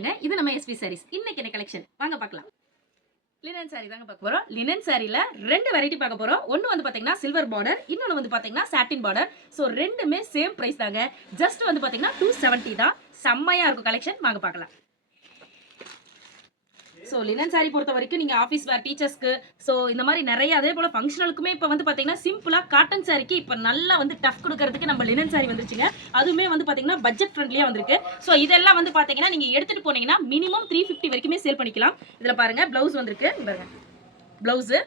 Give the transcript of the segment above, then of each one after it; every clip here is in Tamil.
வணக்கங்க. இது நம்ம எஸ்பி சாரீஸ். இன்னைக்கு என்ன கலெக்ஷன் வாங்க பார்க்கலாம். லினன் சாரி தாங்க பார்க்க போறோம். லினன் சாரில 2 வெரைட்டி பார்க்க போறோம். ஒன்னு வந்து பாத்தீங்கன்னா சில்வர் பார்டர், இன்னொன்னு வந்து பாத்தீங்கன்னா சாட்டின் பார்டர். சோ ரெண்டுமே சேம் பிரைஸ் தாங்க. ஜஸ்ட் வந்து பாத்தீங்கன்னா 270 தான். செம்மையா இருக்கும் கலெக்ஷன். வாங்க பார்க்கலாம். ஸோ லினன் சாரி பொறுத்த வரைக்கும் நீங்கள் ஆஃபீஸ் வேர் டீச்சர்ஸ்க்கு ஸோ இந்த மாதிரி நிறைய அதே போல் ஃபங்க்ஷனலுக்குமே இப்போ வந்து பார்த்தீங்கன்னா சிம்பிளாக காட்டன் சாரிக்கு இப்போ நல்லா வந்து டஃப் கொடுக்கறதுக்கு நம்ம லினன் சாரி வந்துருச்சுங்க. அதுவுமே வந்து பார்த்தீங்கன்னா பட்ஜெட் ஃப்ரெண்ட்லியாக வந்திருக்கு. ஸோ இதெல்லாம் வந்து பார்த்தீங்கன்னா நீங்கள் எடுத்துகிட்டு போனீங்கன்னா மினிமம் 350 வரைக்குமே சேல் பண்ணிக்கலாம். இதில் பாருங்கள் ப்ளவுஸ் வந்திருக்கு. பாருங்க ப்ளவுஸு.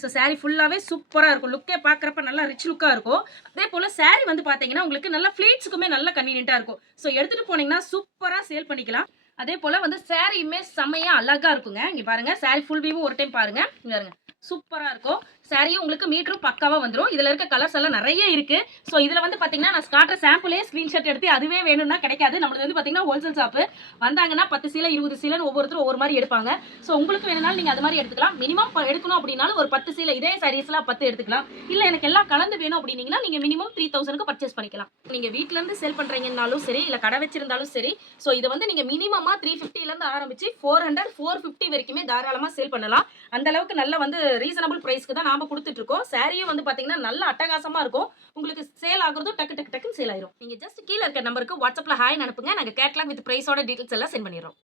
ஸோ சாரீ ஃபுல்லாகவே சூப்பராக இருக்கும். லுக்கே பார்க்குறப்ப நல்லா ரிச் லுக்காக இருக்கும். அதே போல் சாரீ வந்து பார்த்தீங்கன்னா உங்களுக்கு நல்லா ஃப்ளீட்ஸுக்குமே நல்லா கன்வீனியன்ட்டாக இருக்கும். ஸோ எடுத்துகிட்டு போனீங்கன்னா சூப்பராக சேல் பண்ணிக்கலாம். அதே போல் வந்து சாரியுமே செம்மையாக அழகாக இருக்குங்க. இங்கே பாருங்கள் சாரீ ஃபுல் வியூவும் ஒரு டைம் பாருங்கள். இங்கே பாருங்க சூப்பராக இருக்கும். சாரியும் உங்களுக்கு மீட்டரும் பக்காவாக வந்துடும். இதில் இருக்க கலர்ஸ் எல்லாம் நிறைய இருக்குது. ஸோ இதில் வந்து பார்த்தீங்கன்னா நான் காட்டுற சாம்பிளே ஸ்க்ரீன்ஷாட் எடுத்து அதுவே வேணும்னா கிடைக்காது. நம்மளுக்கு வந்து பார்த்தீங்கன்னா ஹோல்சேல் ஷாப்பு வந்தாங்கன்னா 10 சீலை 20 சீலைன்னு ஒவ்வொருத்தரும் ஒவ்வொரு மாதிரி எடுப்பாங்க. ஸோ உங்களுக்கு வேணும்னாலும் நீங்கள் அது மாதிரி எடுத்துக்கலாம். மினிமம் எடுக்கணும் அப்படின்னாலும் ஒரு 10 சீலை இதே சாரீஸ்லாம் 10 எடுத்துக்கலாம். இல்லை எனக்கு எல்லாம் கலந்து வேணும் அப்படின்னீங்கன்னா நீங்கள் மினிமம் 3000க்கு பர்ச்சேஸ் பண்ணிக்கலாம். நீங்கள் வீட்டிலேருந்து சேல் பண்ணுறீங்கன்னாலும் சரி, இல்லை கடை வச்சிருந்தாலும் சரி. ஸோ இதை வந்து நீங்கள் மினிமமாக 350லேருந்து ஆரம்பிச்சு 400 450 வரைக்குமே தாராளமாக சேல் பண்ணலாம். அந்த அளவுக்கு நல்ல வந்து ரீசனபிள் ப்ரைஸ்க்கு தான் நாம கொடுத்துட்டு இருக்கோம். சாரியும் வந்து பாத்தீங்கன்னா நல்ல அட்டகாசமா இருக்கும். உங்களுக்கு சேல் ஆகுறதும் டக்கு டக்கு டக்குன்னு சேல் ஆயிரும். நீங்க ஜஸ்ட் கீழ இருக்க நம்பருக்கு வாட்ஸ்அப்ல ஹாய் அனுப்புங்க. நாங்க கேட்லாக் வித் பிரைஸோட டீடைல்ஸ் எல்லாம் சென்ட் பண்ணிடுறோம்.